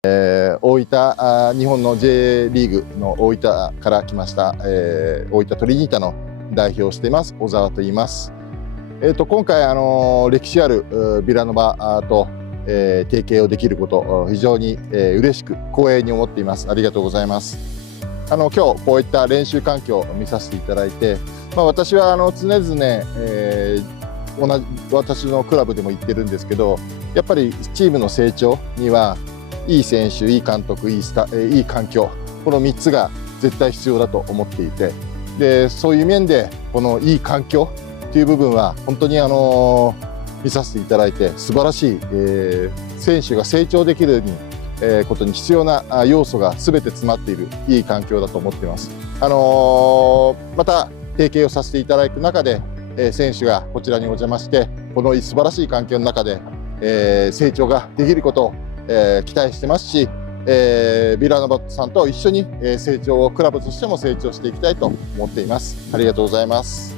大分、日本の J リーグの大分から来ました、大分トリニータの代表をしています小沢と言います。今回歴史あるビラノバと、提携をできること非常に、嬉しく光栄に思っています。ありがとうございます。今日こういった練習環境を見させていただいて、私は常々、私のクラブでも言ってるんですけど、やっぱりチームの成長にはいい選手、いい監督、いい環境、この3つが絶対必要だと思っていて、でそういう面でこのいい環境という部分は本当に見させていただいて素晴らしい、選手が成長できることに必要な要素が全て詰まっているいい環境だと思っています。また提携をさせていただく中で、選手がこちらにお邪魔してこの素晴らしい環境の中で、成長ができることを、期待してますし、ビラノバさんと一緒に成長をクラブとしても成長していきたいと思っています。ありがとうございます。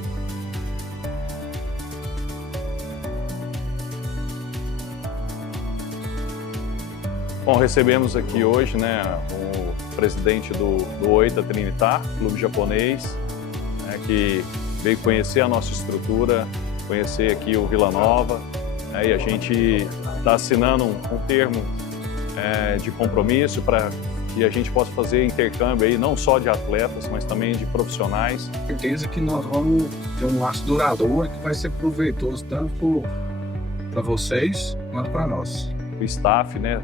Bom, recebemos aqui hoje, né, o presidente do Oita Trinitar, clube japonês, né, que veio conhecer a nossa estrutura, conhecer aqui o Vila Nova, né, e a gente está assinando um termo de compromisso para que a gente possa fazer intercâmbio aí, não só de atletas, mas também de profissionais. Certeza que nós vamos ter um laço duradouro que vai ser proveitoso tanto para vocês quanto para nós. O staff, né,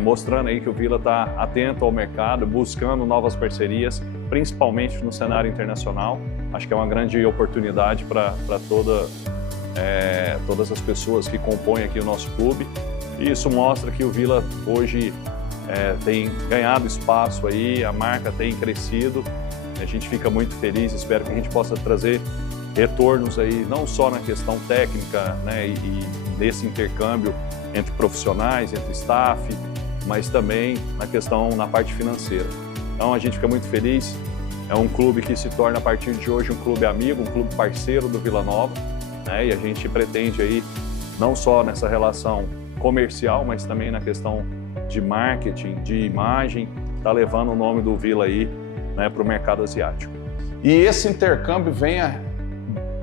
mostrando aí que o Vila está atento ao mercado, buscando novas parcerias, principalmente no cenário internacional. Acho que é uma grande oportunidade para todas as pessoas que compõem aqui o nosso clube. E isso mostra que o Vila hoje tem ganhado espaço aí, a marca tem crescido. A gente fica muito feliz, espero que a gente possa trazer retornos aí, não só na questão técnica, né, e desse intercâmbio entre profissionais, entre staff, mas também na parte financeira. Então a gente fica muito feliz, é um clube que se torna a partir de hoje um clube amigo, um clube parceiro do Vila Nova, né, e a gente pretende aí, não só nessa relação comercial, mas também na questão de marketing, de imagem, tá levando o nome do Vila aí, né, para o mercado asiático. E esse intercâmbio vem a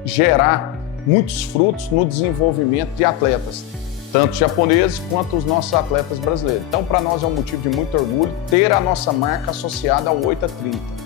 gerar muitos frutos no desenvolvimento de atletas, tanto japoneses quanto os nossos atletas brasileiros. Então, para nós é um motivo de muito orgulho ter a nossa marca associada ao Oita Trinitar.